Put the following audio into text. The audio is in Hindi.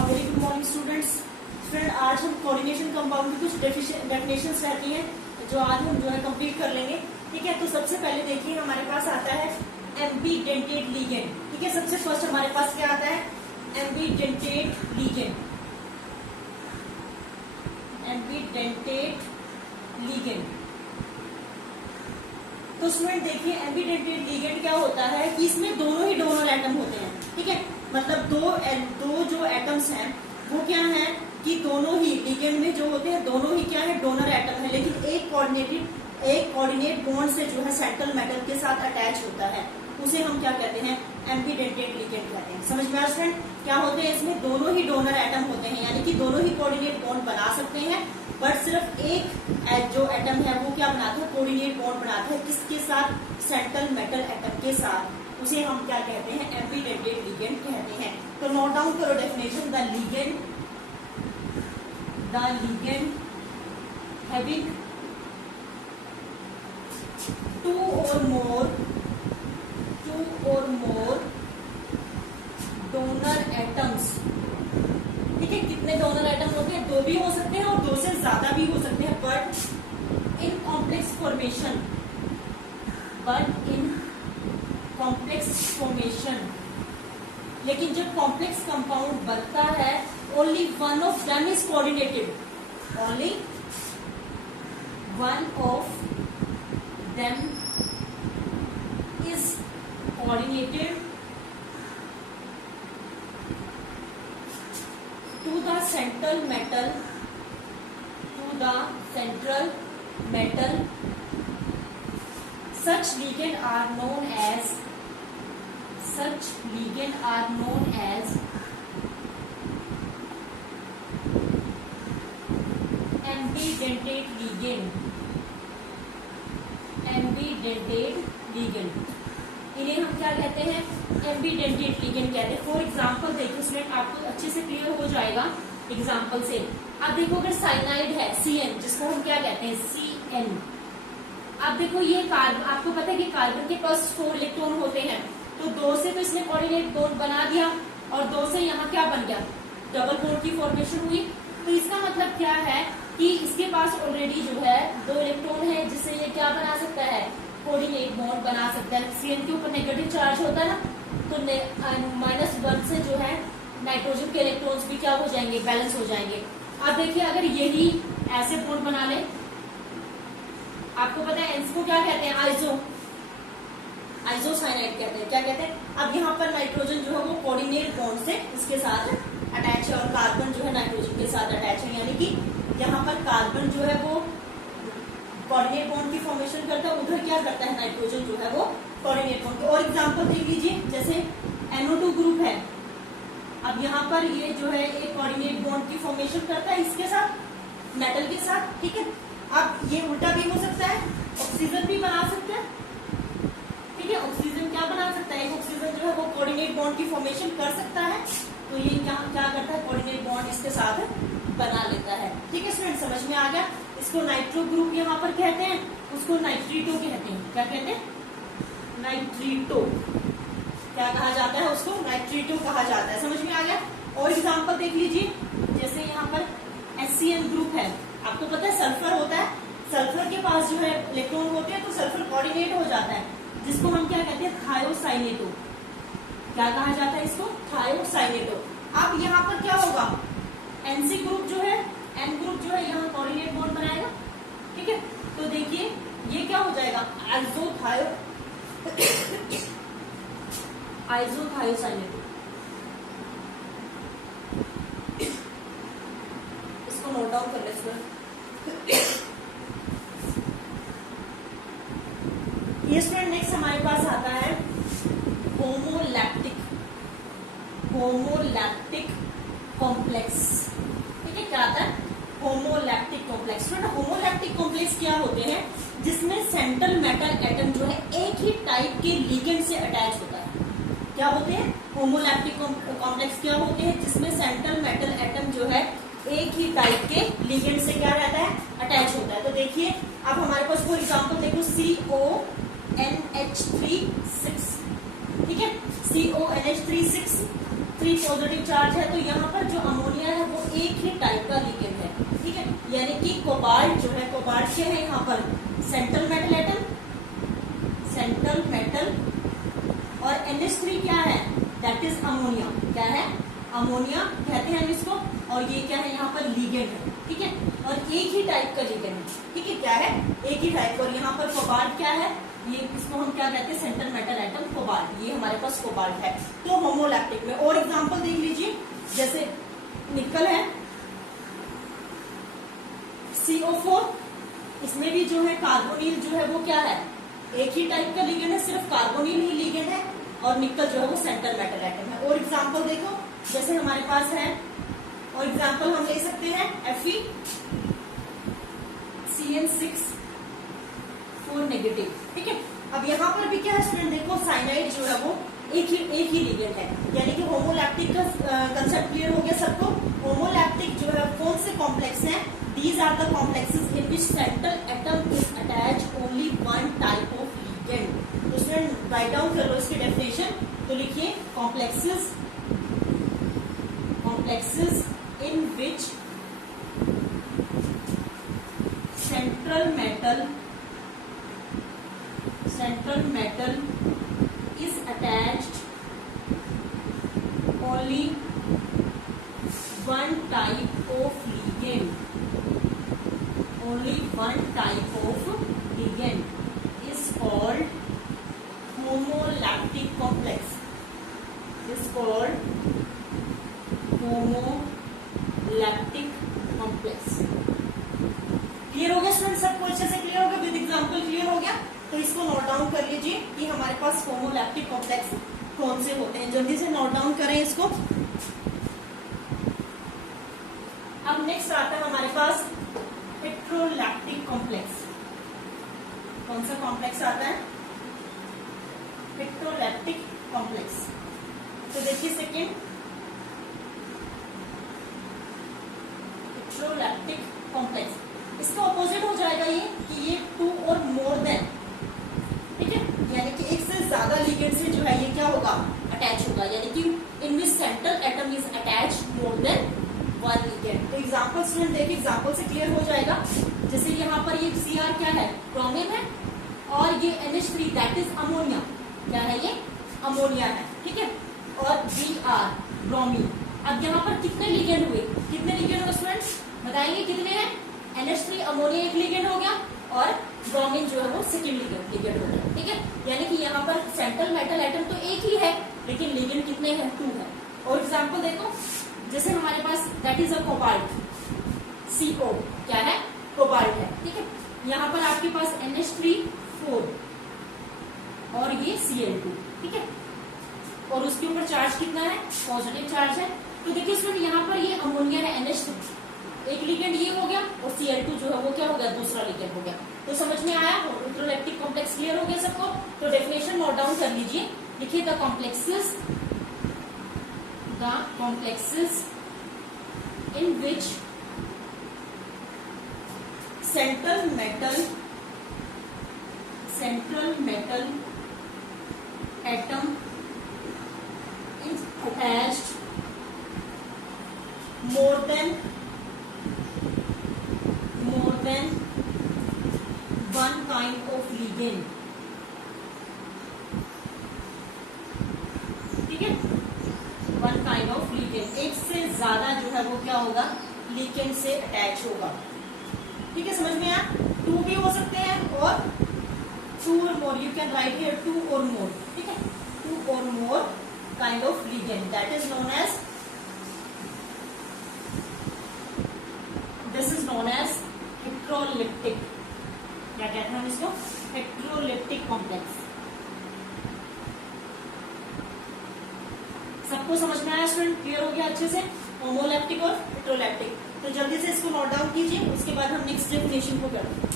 Very good morning students. Friend, आज हम कोऑर्डिनेशन कंपाउंड की कुछ डेफिनेशंस रहती हैं जो आज हम कंप्लीट कर लेंगे। ठीक है, तो सबसे पहले देखिए हमारे पास आता है एम्बीडेंटेड लिगेंड। ठीक है, सबसे फर्स्ट हमारे पास क्या आता है? एम्बीडेंटेड लिगेंड। एम्बीडेंटेड लिगेंड। तो स्टूडेंट देखिए एम्बीडेंटेड लिगेंड क्या होता है कि इसमें दोनों ही डोनर एटम होते हैं। ठीक है, मतलब दो जो एटम्स हैं वो क्या है कि दोनों ही लिगेंड में जो होते हैं दोनों ही क्या है, डोनर एटम है, लेकिन एक कोऑर्डिनेट बॉन्ड से जो है सेंट्रल मेटल के साथ अटैच होता है, उसे हम क्या कहते हैं? एम्बीडेंटेड लिगेंड कहते हैं। समझ में आया फ्रेंड? क्या होते हैं इसमें? दोनों ही डोनर एटम होते हैं, यानी कि दोनों ही कोऑर्डिनेट बॉन्ड बना सकते हैं, बट सिर्फ एक जो एटम है वो क्या बनाता है? कोऑर्डिनेट बॉन्ड बनाता है। किसके साथ? सेंट्रल मेटल एटम के साथ। उसे हम क्या कहते हैं? एम्बीडेंटेड लिगेंड कहते हैं। तो नोट डाउन करो definition. The ligand having two or more donor atoms। ठीक है, कितने डोनर एटम होते हैं? दो भी हो सकते हैं और दो से ज्यादा भी हो सकते हैं, बट इन कॉम्प्लेक्स फॉर्मेशन। लेकिन जब कॉम्प्लेक्स कंपाउंड बनता है, only one of them is coordinated. Only one of them is coordinated to the central metal such ligands are known as एम्बीडेंटेड ligand. इन्हें हम क्या कहते हैं? एम्बीडेंटेड लिगेंड कहते हैं। फॉर एग्जाम्पल देखिए स्टूडेंट, आपको अच्छे से क्लियर हो जाएगा एग्जाम्पल से। अब देखो अगर साइनाइड है CN, जिसको हम क्या कहते हैं? CN। अब देखो ये कार्बन, आपको पता है कि कार्बन के पास 4 इलेक्ट्रॉन होते हैं, तो 2 से तो इसने कोऑर्डिनेट बॉन्ड बना दिया और 2 से यहाँ क्या बन गया? डबल बॉन्ड की फॉर्मेशन हुई। तो इसका मतलब क्या है कि इसके पास ऑलरेडी जो है 2 इलेक्ट्रॉन है, जिससे ये क्या बना सकता है? कोऑर्डिनेट बॉन्ड बना सकता है। CN के ऊपर नेगेटिव चार्ज होता है ना, तो -1 से जो है नाइट्रोजन के इलेक्ट्रॉन्स भी क्या हो जाएंगे? बैलेंस हो जाएंगे। अब देखिए अगर यही ऐसे बॉन्ड बना ले, आपको पता है इसको क्या कहते हैं? आइसोसाइनाइड कहते हैं। क्या कहते हैं? अब यहाँ पर नाइट्रोजन जो है वो कोऑर्डिनेट बॉन्ड से इसके साथ अटैच है और कार्बन जो है नाइट्रोजन के साथ अटैच है, यानी कि यहाँ पर कार्बन जो है वो कोऑर्डिनेट बॉन्ड की फॉर्मेशन करता है, उधर क्या करता है? नाइट्रोजन जो है वो कोऑर्डिनेट बॉन्ड। और एग्जांपल देख लीजिए, जैसे NO2 ग्रुप है। अब यहाँ पर ये जो है एक कोऑर्डिनेट बॉन्ड की फॉर्मेशन करता है इसके साथ, मेटल के साथ। ठीक है, अब ये उल्टा भी हो सकता है, ऑक्सीजन भी बना सकता है। ठीक है, ऑक्सीजन क्या बना सकता है? ऑक्सीजन जो है वो कोऑर्डिनेट बॉन्ड की फॉर्मेशन कर सकता है, तो ये क्या करता है? कोऑर्डिनेट बॉन्ड इसके साथ बना लेता है। ठीक है स्टूडेंट, समझ में आ गया? इसको नाइट्रो ग्रुप यहाँ पर कहते हैं, उसको नाइट्रीटो कहते हैं। क्या कहते हैं? नाइट्रीटो। क्या कहा जाता है उसको? नाइट्रीटो कहा जाता है। समझ में आ गया? और एग्जांपल देख लीजिए, जैसे यहाँ पर HCN ग्रुप है। आपको पता है सल्फर होता है, सल्फर के पास जो है इलेक्ट्रॉन होते हैं, तो सल्फर कोऑर्डिनेट हो जाता है, जिसको हम क्या कहते हैं? थायोसाइनेटो। क्या कहा जाता है इसको? थायोसाइनेटो। अब यहाँ पर क्या होगा? NC ग्रुप जो है, N ग्रुप जो है यहाँ कोऑर्डिनेट बॉन्ड बनाएगा। ठीक है, तो देखिए ये क्या हो जाएगा? आइसोथायोसाइनेटो। इसको नोट डाउन कर ले। ये स्टूडेंट नेक्स्ट हमारे पास आता है होमोलैक्टिक कॉम्प्लेक्स। ठीक है, क्या आता है? होमोलैक्टिक कॉम्प्लेक्स। होमोलैक्टिक कॉम्प्लेक्स क्या होते हैं? जिसमें सेंट्रल मेटल एटम जो है एक ही टाइप के लिगेंड से अटैच होता है। क्या होते हैं? होमोलैक्टिक कॉम्प्लेक्स क्या होते हैं? जिसमें सेंट्रल मेटल एटम जो है एक ही टाइप के लिगेंड से क्या रहता है? अटैच होता है। तो देखिए अब हमारे पास फॉर एग्जाम्पल देखो CONH3 6। ठीक है, CONH3 6 फ्री पॉजिटिव चार्ज है, तो यहाँ पर जो अमोनिया है वो एक ही टाइप का लिगेंड है, ठीक है। यानी कि कोबाल्ट जो है, कोबाल्ट क्या है यहाँ पर, central metal atom, central metal, और NH3 क्या है, दैट इज अमोनिया, क्या है, अमोनिया कहते हैं हम इसको, और ये क्या है यहाँ पर लिगेंड है, ठीक है। और एक ही टाइप का लिगेंड है, ठीक है, क्या है, एक ही टाइप। और यहाँ पर कोबाल्ट क्या है, ये इसको हम क्या कहते हैं, सेंट्रल मेटल एटम कोबाल्ट, ये हमारे पास कोबाल्ट है। तो होमोलैक्टिक में और एग्जांपल देख लीजिए, जैसे निकल है CO4, इसमें भी जो है कार्बोनिल जो है वो क्या है, एक ही टाइप का लिगेंड है, सिर्फ कार्बोनिल ही लिगेंड है, और निकल जो है वो सेंट्रल मेटल एटम है। और एग्जांपल देखो, जैसे हमारे पास है, और एग्जांपल हम ले सकते हैं Fe CN6 4 नेगेटिव, ठीक है। अब यहाँ पर भी क्या है स्टूडेंट, देखो साइनाइड जो है वो एक ही लिगेंड है, यानी कि होमोलैक्टिक का कंसेप्ट क्लियर हो गया सबको। होमोलैक्टिक जो है कौन से कॉम्प्लेक्स हैं, these are the complexes in which central atom is attached only one type of ligand. तो स्टूडेंट राइट डाउन कर लो इसकी डेफिनेशन, तो लिखिए complexes in which central metal is attached only one type of ligand, is called homolactic complex, homolactic complex. Clear हो गया स्टूडेंट, सबको अच्छे से क्लियर हो गया, विद एग्जांपल क्लियर हो गया। तो इसको नोट डाउन कर लीजिए कि हमारे पास होमोलैक्टिक कॉम्प्लेक्स कौन से होते हैं, जल्दी से नोट डाउन करें इसको। अब नेक्स्ट आता है हमारे पास हेट्रोलैक्टिक कॉम्प्लेक्स। कौन सा कॉम्प्लेक्स आता है, हेट्रोलैक्टिक कॉम्प्लेक्स। तो देखिए सेकेंड हेट्रोलैक्टिक कॉम्प्लेक्स, इसका ऑपोजिट हो जाएगा ये कि ये 2 और मोर देन, ठीक है, यानी कि एक से ज्यादा लिगेंड से जो है ये क्या होगा, अटैच होगा, यानी कि in which central atom is attach more than one ligand. तो एग्जांपल स्टूडेंट देखिए, एग्जांपल से क्लियर हो जाएगा। जैसे यहाँ पर ये Cr क्या है, ब्रोमीन है, और ये NH3 दैट इज अमोनिया, क्या है ये, अमोनिया है, ठीक है, और Br ब्रोमीन। अब यहाँ पर कितने लिगेंड हुए, स्टूडेंट्स बताएंगे कितने हैं, NH3 अमोनिया एक लिगेंड हो गया, और ब्रोमीन जो है वो सेकेंड लिगेंड हो गया, ठीक है। यानी कि यहाँ पर सेंट्रल मेटल एटम तो एक ही है, लेकिन लिगेंड कितने हैं, 2 है। और एग्जांपल देखो, जैसे हमारे पास that is a cobalt, CO क्या है, कोबाल्ट है, ठीक है। यहाँ पर आपके पास NH3 4 और ये Cl2, ठीक है, और उसके ऊपर चार्ज कितना है, पॉजिटिव चार्ज है। तो देखिए स्टूडेंट यहाँ पर ये अमोनिया है, NH3 एक लिगेंड ये हो गया, और Cl2 जो है वो क्या हो गया, दूसरा लिगेंड हो गया। तो समझ में आया, हेट्रोलैक्टिक कॉम्प्लेक्स क्लियर हो गया सबको। तो डेफिनेशन नोट डाउन कर लीजिए, लिखिए the complexes in which central metal atom is attached more than one kind of ligand, ठीक है, वन काइंड ऑफ लिगेंड, एक से ज्यादा जो है वो क्या होगा, लिगेंड से अटैच होगा, ठीक है, समझ में आया। 2 भी हो सकते हैं, और 2 और मोर, यू कैन राइट हियर 2 और मोर, ठीक है, 2 और मोर kind of ligand, that is known as, this is known as heteroleptic, क्या कहते हैं हम इसको, हेट्रोलेप्टिक कॉम्प्लेक्स। सबको समझ में आया स्टूडेंट, क्लियर हो गया अच्छे से, होमोलैप्टिक और हेट्रोलैप्टिक। तो जल्दी से इसको नोट डाउन कीजिए, उसके बाद हम नेक्स्ट डेफिनेशन को करते हैं।